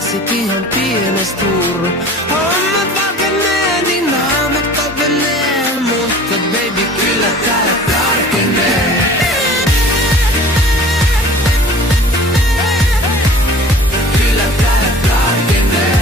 läksit ihan pienestä turru. On mä pakenee, niin naamat kapelee, mutta baby kyllä täällä tarkenee. Kyllä täällä tarkenee.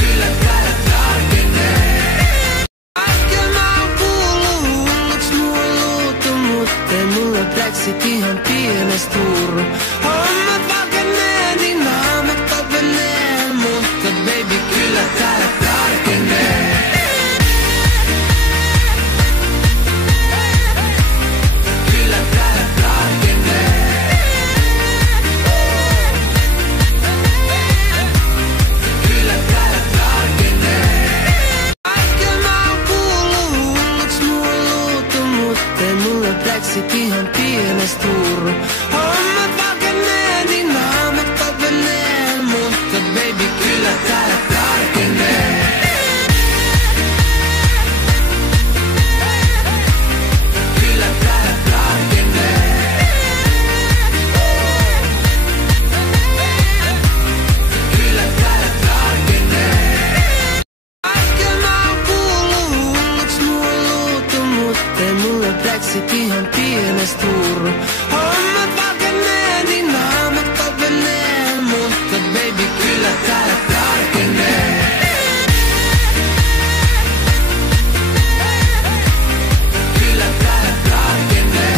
Kyllä täällä tarkenee. Äsken mä oon kuullut hulluks mua luutu, mut ei mulle läksit ihan pienestä turru. On mä pakenee, niin naamat kapelee, mutta baby kyllä täällä tarkenee. Kyllä täällä tarkenee. Kyllä täällä tarkenee. Äsken mä oon kuullut hulluks mua luutu, mut ei mulle läksit ihan pienestä turru. On mä pakenee, niin naamat kapelee, mutta baby kyllä täällä tarkenee. Kyllä täällä tarkenee. Kyllä täällä tarkenee. Äsken mä oon kuullut hulluks mua luutu, mut ei mulle läksit ihan pienestä turru. On mä pakenee, niin naamat kapelee, mutta baby kyllä täällä tarkenee. Kyllä täällä tarkenee.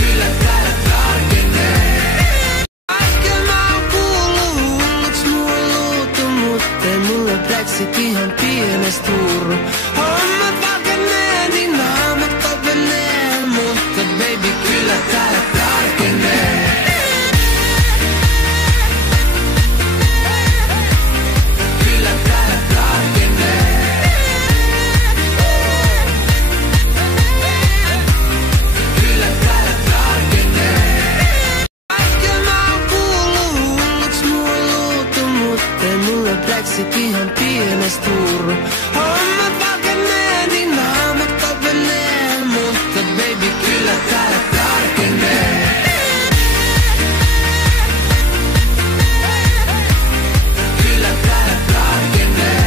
Kyllä täällä tarkenee. Äsken mä oon kuullut hulluks mua luutu, mut ei mulle läksit ihan pienestä turru. On mä pakenee, niin naamat kapelee, mutta baby kyllä täällä tarkenee. Kyllä täällä tarkenee. Kyllä täällä tarkenee. Äsken mä oon kuullut hulluks mua luutu, mut ei mulle läksit ihan pienestä turru. On mä pakenee, niin naamat kapelee, mutta baby kyllä täällä tarkenee. Kyllä täällä tarkenee.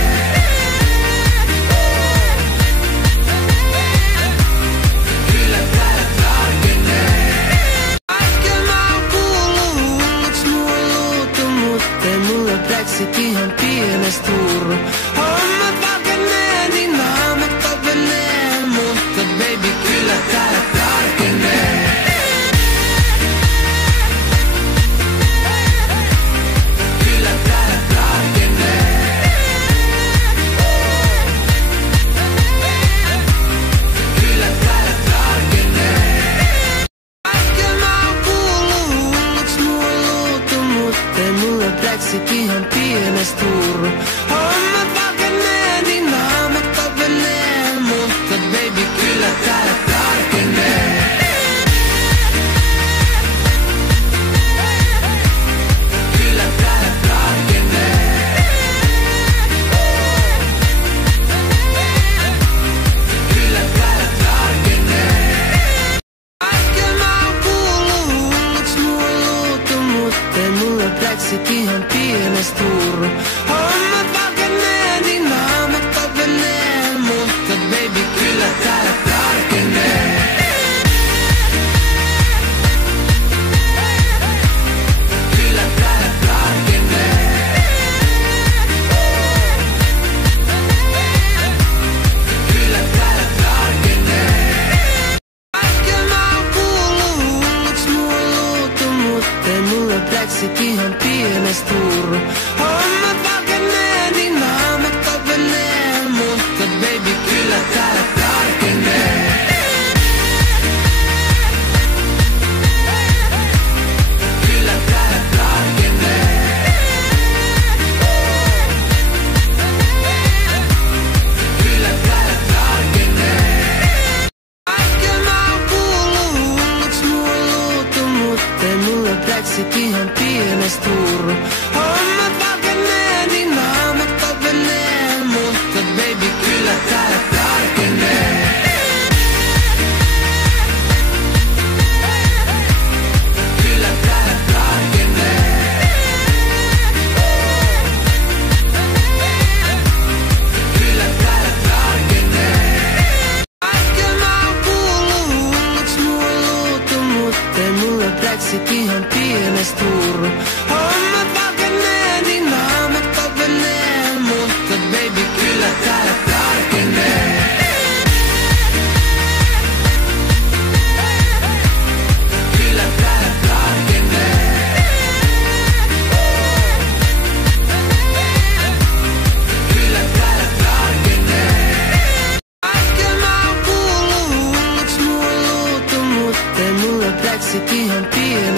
Kyllä täällä tarkenee. Äsken mä oon kuullut hulluks mua luutu, mut ei mulle läksit ihan pienestä turru. On mä pakenee, niin naamat kapelee, mutta baby kyllä täällä tarkenee. Kyllä täällä tarkenee. Kyllä täällä tarkenee. Äsken mä oon kuullut hulluks mua luutu, mut ei mulle läksit ihan pienestä turru. On mä pakenee,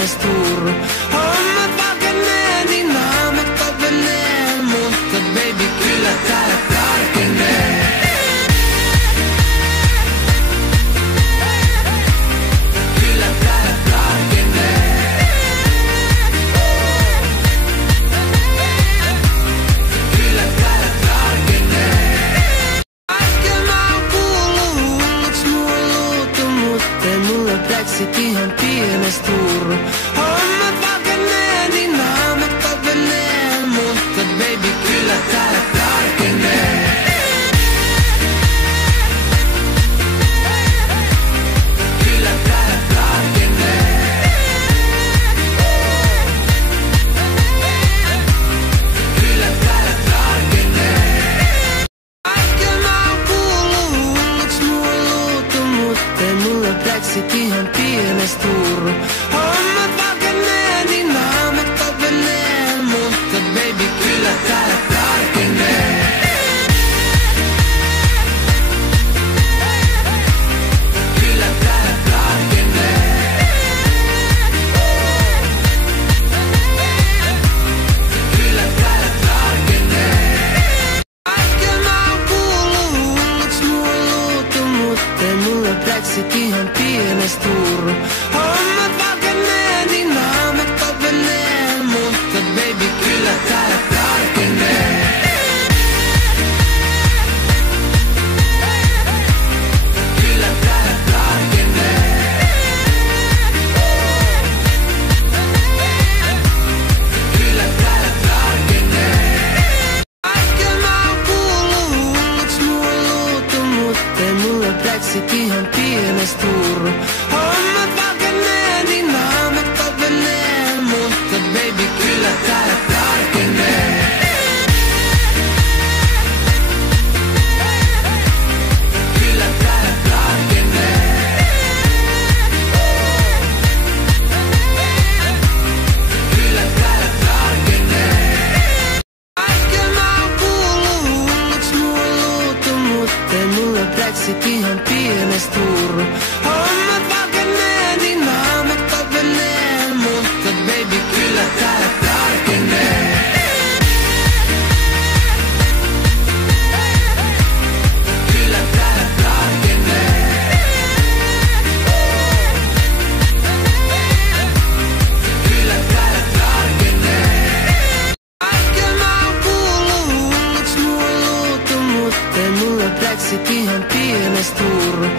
pienestä turru. On mä pakenee, niin naamat kapelee, mutta baby kyllä täällä tarkenee. Kyllä täällä tarkenee. Kyllä täällä tarkenee. Äsken mä oon kuullut hulluks mua luutu, mut ei mulla Brexit ihan pienestä turru. On mä pakenee, niin naamat kapelee, mutta baby kyllä täällä tarkenee. Kyllä täällä tarkenee. Kyllä täällä tarkenee. Äsken mä oon kuullut hulluks mua luutu, mut ei mulla Brexit ihan pienestä turru. On mä pakenee, niin naamat kapelee, mutta baby kyllä täällä tarkenee. Kyllä täällä tarkenee. Kyllä täällä tarkenee. Äsken mä oon kuullut hulluks mua luutu, mut ei mulla Brexit ihan pienestä turru. On mä pakenee, niin naamat kapelee, mutta baby kyllä täällä tarkenee. Kyllä täällä tarkenee. Kyllä täällä tarkenee. Äsken mä oon kuullut hulluks mua luutu, mut ei mulla Brexit ihan pienestä turru. On mä pakenee, niin naamat kapelee, mutta baby kyllä täällä tarkenee. Kyllä täällä tarkenee. Kyllä täällä tarkenee. Äsken mä oon kuullut hulluks mua luutu, mut ei mulla Brexit ihan pienestä turru. On mä pakenee, niin naamat kapelee, mutta baby kyllä täällä tarkenee. Kyllä täällä tarkenee. Kyllä täällä tarkenee. Äsken mä oon kuullut hulluks mua luutu, mut ei mulla Brexit ihan pienestä turru.